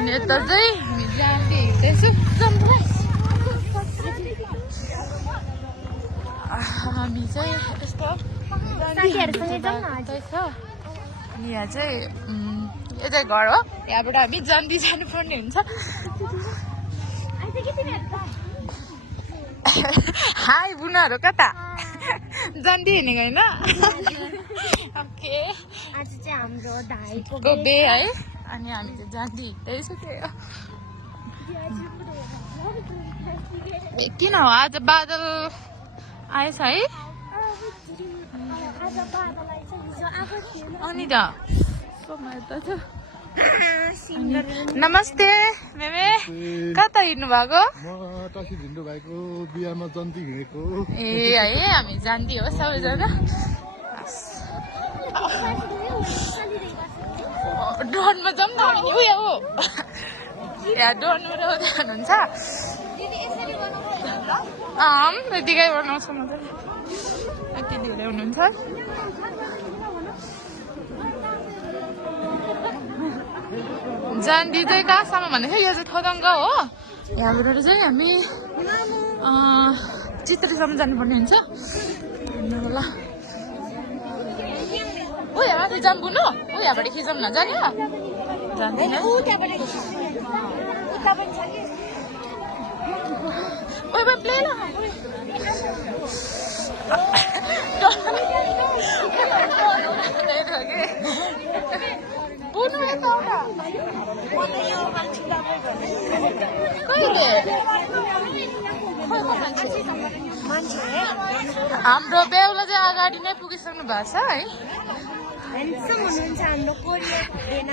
अनि यता चाहिँ हामी जान्दी हिँड्दैछु हामी चाहिँ यस्तो अनि यहाँ चाहिँ यो चाहिँ घर हो यहाँबाट हामी जान्दी जानुपर्ने हुन्छ हाई बुनाहरू कता जान्दी हिँडेको होइन ओके आज चाहिँ हाम्रो धाइको बे है अनि हामी चाहिँ जान्दी हिँड्दैछु त्यही हो किन हो आज बादल आएछ है अनि त नमस्ते मेमे कता हिँड्नु भएको ए है हामी जान्दी हो सबैजना ड्रोनमा जाउँ न उयो हो यहाँ ड्रोनमा उयो हुनुहुन्छ यतिकै बनाउँछु म चाहिँ यति धेरै हुनुहुन्छ जान्दी चाहिँ कहाँसम्म भन्दाखेरि यो चाहिँ थोदङ्ग हो यहाँबाट चाहिँ हामी चित्रेसम्म जानुपर्ने हुन्छ होला ऊ यहाँ माथि जाम बुनु ऊ यहाँबाट खिचौँ न जाने जान्दैन हाम्रो बेहुला चाहिँ अगाडि नै पुगिसक्नु भएको छ है हुनुहुन्छ हाम्रो कोरियन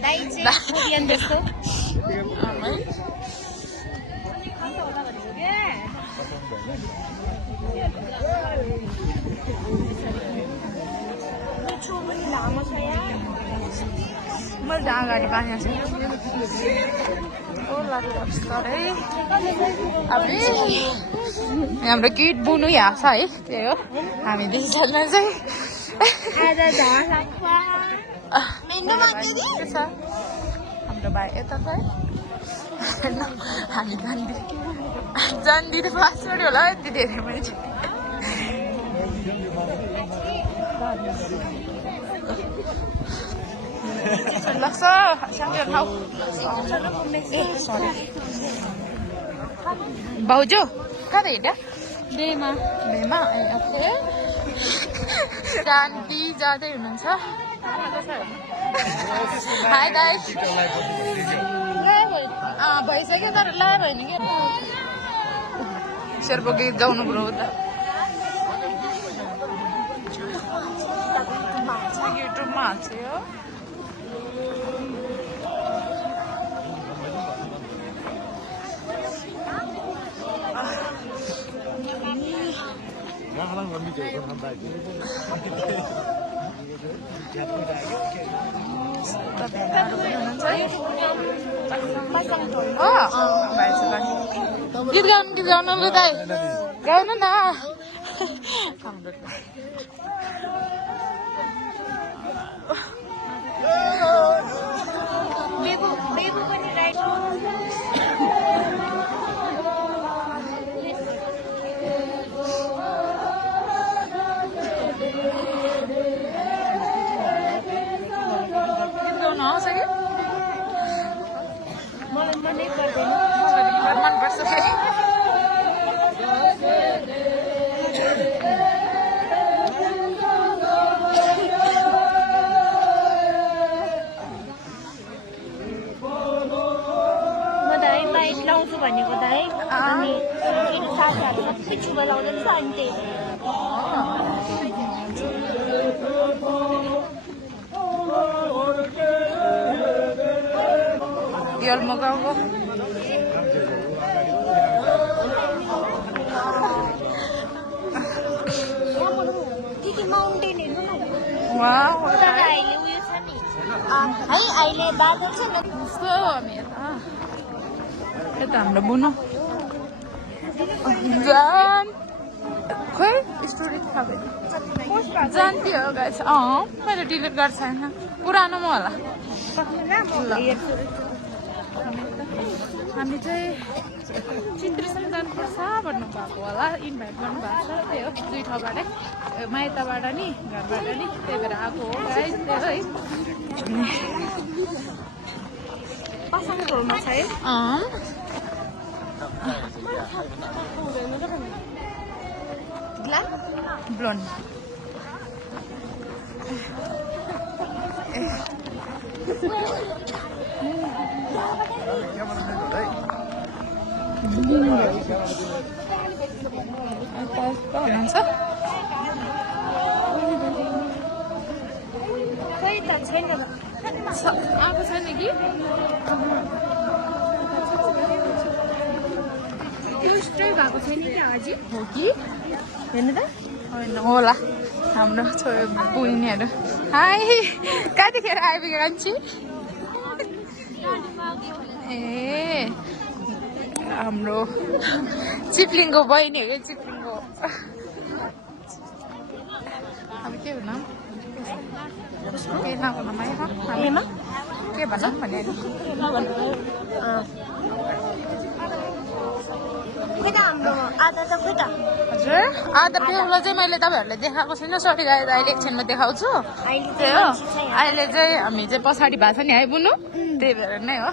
दाइ चाहिँ जस्तो लामो छ मैले अगाडि बाँधेको छु हाम्रो किट बुनु यहाँ छ है त्यही हो हामी दुईजना चाहिँ हाम्रो भाइ यता छ है हामी जान्दी त पासवर्ड होला यति धेरै मान्छे लाग्छ भाउजू कता हिँड्यो बेमा ए ओके जान्दी जाँदै हुनुहुन्छ हाई दाइ भइसक्यो तर लायो भने के शेर्पा गीत गाउनु पर्यो त युट्युबमा हाल्छु यो गीत गाउनु लु दाइ गाउनु न मनपर्छ फेरि लाउँछु भनेको दाइ अनि साथीहरू सबै छुवा लाउँदैछ अनि त्यही यल्मो गाउँको माउन्टेन हेर्नु न तर अहिले उयो छ नि है अहिले बादल छ नि हामी यता हाम्रो बुनु जान खोइ स्टोरी थाहा भएन जान्ती हो गाइस मैले डिलिट गरेको छैन पुरानोमा होला हामी चाहिँ चित्रेसम्म जानुपर्छ भन्नुभएको होला इन्भाइट गर्नुभएको छ त्यही हो 2 ठाउँबाटै माइतबाट नि घरबाट नि त्यही भएर आएको हो गाइस त्यही है पासाङ घरमा छ है ब्लोन खै त छैन आएको छैन कि पोस्टर भएको छैन कि आज हो कि हेर्नु त होइन होला हाम्रो छोरो बहिनीहरू हाई कतिखेर आइपुग्यो कान्छी ए हाम्रो चिप्लिङको बहिनी हो कि चिप्लिङको अब के हुन केही नगर्नु हेमा के भनौँ भने खोइ त हाम्रो आधा त खोइ त हजुर आधा बेहुला चाहिँ मैले तपाईँहरूलाई देखाएको छैन सरी गाइस अहिले एकछिनमा देखाउँछु त्यही हो अहिले चाहिँ हामी चाहिँ पछाडि भएको छ नि है बुनु त्यही भएर नै हो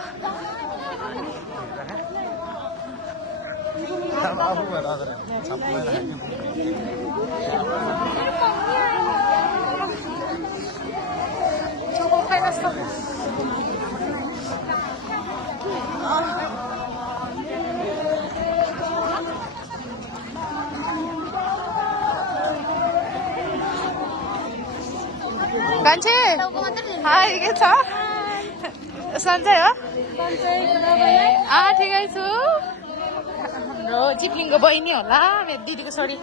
कान्छे हाई के छ सन्चै हो ठिकै छु हाम्रो चिप्लिङको बहिनी होला मेरो दिदीको छोरी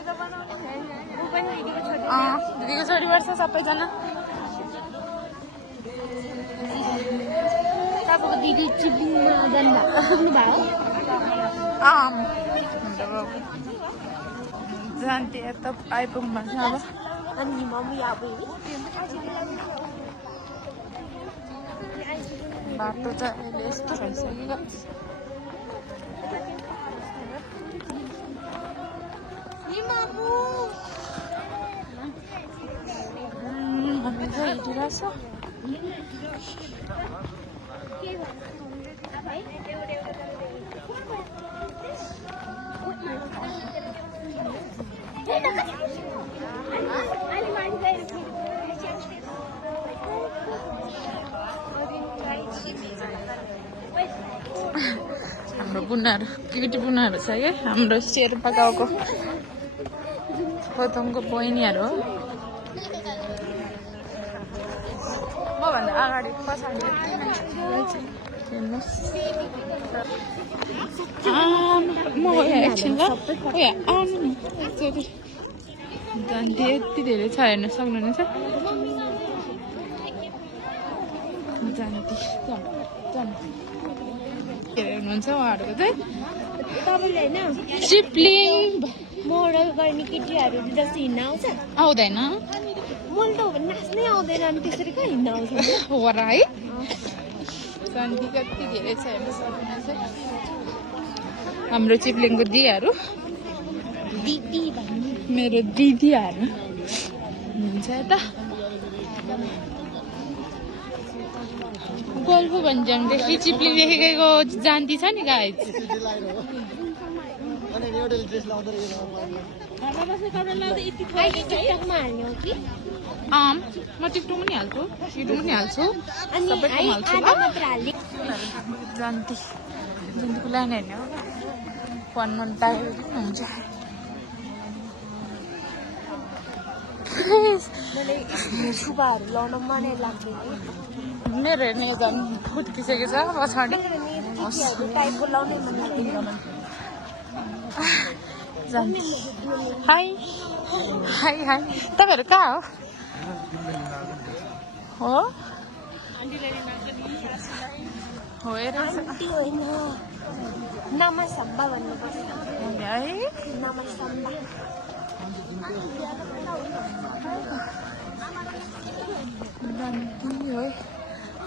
दिदीको छोरी पर्छ सबैजना तपाईँको दिदी चिप्लिङमा जानुभयो हाम्रो जान्थे यता आइपुग्नु भएको छ अब अनि मम्मी अब बाटो चाहिँ अहिले यस्तो भइसक्यो हामी चाहिँ हिँडिरहेछ हाम्रो बुनाहरू क्युटी बुनाहरू छ क्या हाम्रो शेर्पा गाउँको खोतङको बहिनीहरू हो मभन्दा अगाडि पछाडि हेर्नुहोस् म एकछिन ल आउनु नि जान्थे यति धेरै छ हेर्न सक्नुहुनेछ जान्थे के हुनुहुन्छ उहाँहरूको चाहिँ तपाईँले होइन चिप्लिङ मोडल गर्ने केटीहरू जस्तो हिँड्न आउँछ आउँदैन मैले त हो भने नाच्नै आउँदैन अनि त्यसरी कहाँ हिँड्न आउँछ हो र है जान्थे कति धेरै छ हेर्न सक्नुहुनेछ हाम्रो चिप्लिङको दिदीहरू दिदी भन्नु मेरो दिदीहरू हुनुहुन्छ यता गोल्फो भन्ज्याङदेखि चिप्लिङदेखिको जान्ती छ नि गाइज टिकटकमा हाल्ने हो कि म टिकटकमा नि हाल्छु युट्युबमा नि हाल्छु सबैमा हाल्छु आधा मात्र हाल्ने जान्ती जान्तीको लाने हेर्ने हो वान मन्थ टाइम हुन्छ मैले सुबाहरू लाउन मनै लाग्दैन मेरो हेर्ने झन् फुत्किसकेको छ पछाडि टाइपको लाउनै मन लाग्दैन जान्ती हाई हाई हाई तपाईँहरू कहाँ हो हो हेर आन्टी होइन नमसम्बा भन्नुपर्छ है नमसम्बा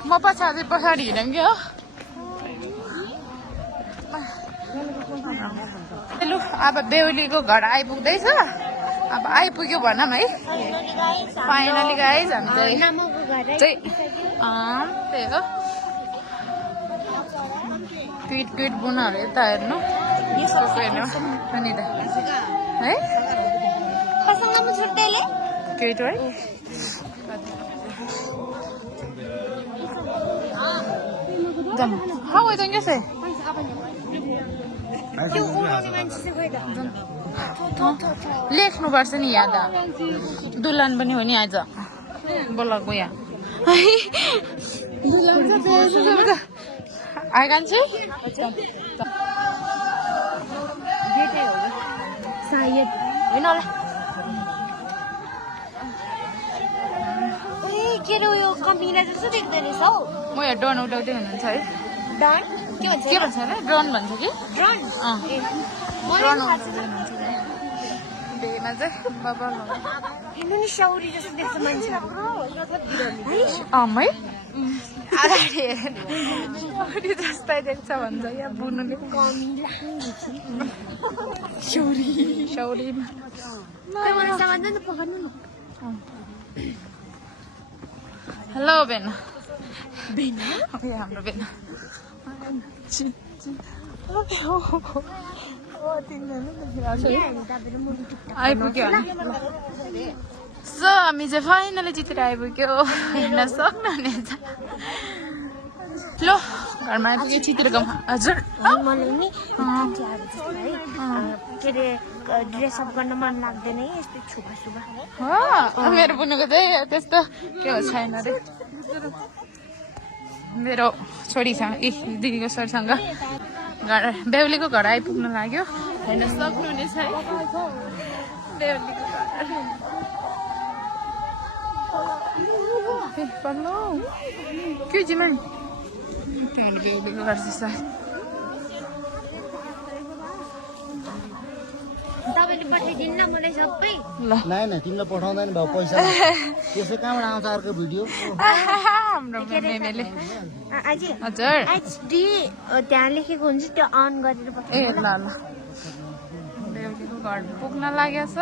म पछाडि हिँडौँ कि हो म लु अब बेहुलीको घर आइपुग्दैछ अब आइपुग्यो भनौँ है फाइनली गाइज हामी चाहिँ त्यही हो क्विट बुनहरू यता हेर्नु अनि त है क्विट है How are you say? लेख्नुपर्छ नि याद दुल्हन पनि हो नि आज बोलाएको यहाँ आइकान्छु सायद होइन होला के रे यो कम्पनीलाई जस्तो देख्दै रहेछ हौ म यहाँ ड्रोन उठाउँदै हुनुहुन्छ है डन के भन्छ अरे ड्रोन भन्छ कि ड्रोन ड्रोन उठाउँदै हुनुहुन्छ बेमा चाहिँ बाबा हेर्नु नि सौरी जस्तो देख्छ मान्छेहरू है अगाडि सौरी जस्तै देख्छ भन्छ यहाँ बुनुले सौरीमा हेलो बेना हाम्रो बेना आइपुग्यो सो हामी चाहिँ फाइनली जितेर आइपुग्यो हेर्न सक्नुहुनेछ ल घरमा आइपुग्यो चितेर गाउँ हजुर मलाई नि के अरे ड्रेसअप गर्न मन लाग्दैन है यस्तो छुबा छुबा हो मेरो बुनेको चाहिँ त्यस्तो के हो छैन अरे मेरो छोरीसँग दिदीको छोरीसँग घर बेहुलीको घर आइपुग्न लाग्यो हेर्न सक्नुहुनेछ है बेहुलीको घर के जिमा त्यहाँनिर बेहुलीको घर जस्तो तपाईँले पठाइदिनु न मलाई सबै ल नाइ तिमीलाई पठाउँदैन भाउ पैसा त्यसै कहाँबाट आउँछ अर्को भिडियो हाम्रो मेमेले आजी हजुर एचडी त्यहाँ लेखेको हुन्छ त्यो अन गरेर ए ल ल बेहुलीको घर पुग्न लागेको छ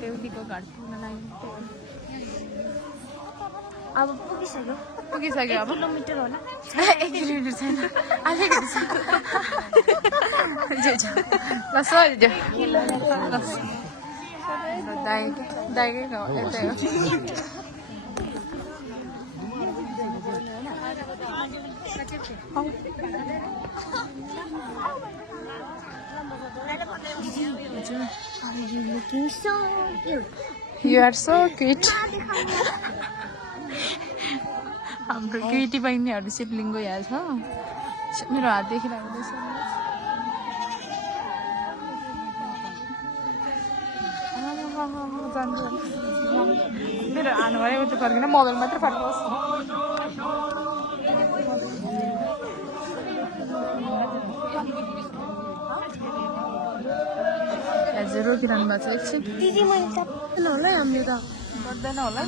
बेहुलीको घर पुग्न लाग्यो अब पुगिसक्यो अब किलोमिटर होला 1 किलोमिटर छैन अलिकति छ ल सोध्यो दाइकै गाउँ यतै हो You are so cute. हाम्रो केटी बहिनीहरू सिप्लिङ गइहाल्छ मेरो हात देखिरहेको मेरो हानु भयो उता फर्किन मोबाइल मात्र फर्कोस् हजुर रोकिरहनु भएको छ एकछिन दिदी मैले सक्दैन होला हामीले त गर्दैन होला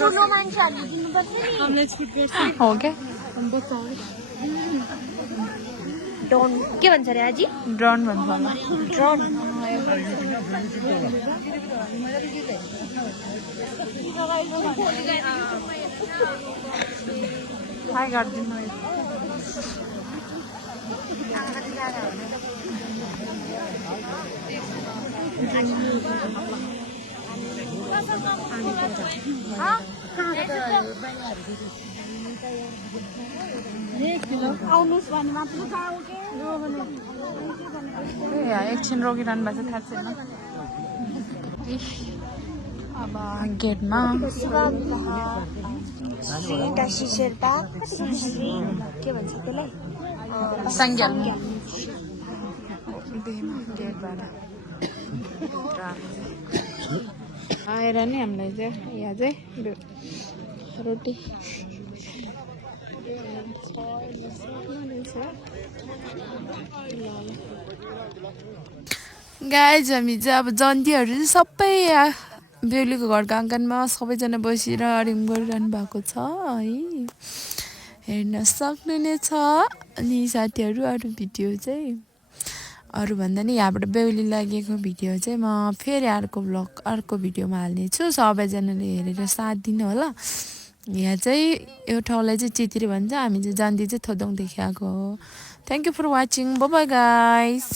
ठुलो मान्छेहरूले दिनुपर्छ नि हामीले छुट गर्छ हो क्या डन के भन्छ अरे आजी ड्रोन भन्छ होला ड्रोन हाई गरिदिनु एकछिन रोकिरहनु भएको छ थाहा छैन अब गेटमा शेर्पा के भन्छ त्यसलाई सङ्ग्याल गेटबाट आएर नि हामीलाई चाहिँ यहाँ चाहिँ रोटी गाइज हामी चाहिँ अब जन्तीहरू चाहिँ सबै बेहुलीको घरको आँगनमा सबैजना बसेर रिम गरिरहनु भएको छ है हेर्न सक्नु नै छ अनि साथीहरू अरू भिडियो चाहिँ अरू भन्दा नि यहाँबाट बेहुली लागेको भिडियो चाहिँ म फेरि अर्को ब्लग अर्को भिडियोमा हाल्नेछु सबैजनाले हेरेर साथ दिनु होला यहाँ चाहिँ यो ठाउँलाई चाहिँ चित्रे भन्छ हामी चाहिँ जान्दी चाहिँ थोदोङदेखि आएको हो thank you for watching bye bye guys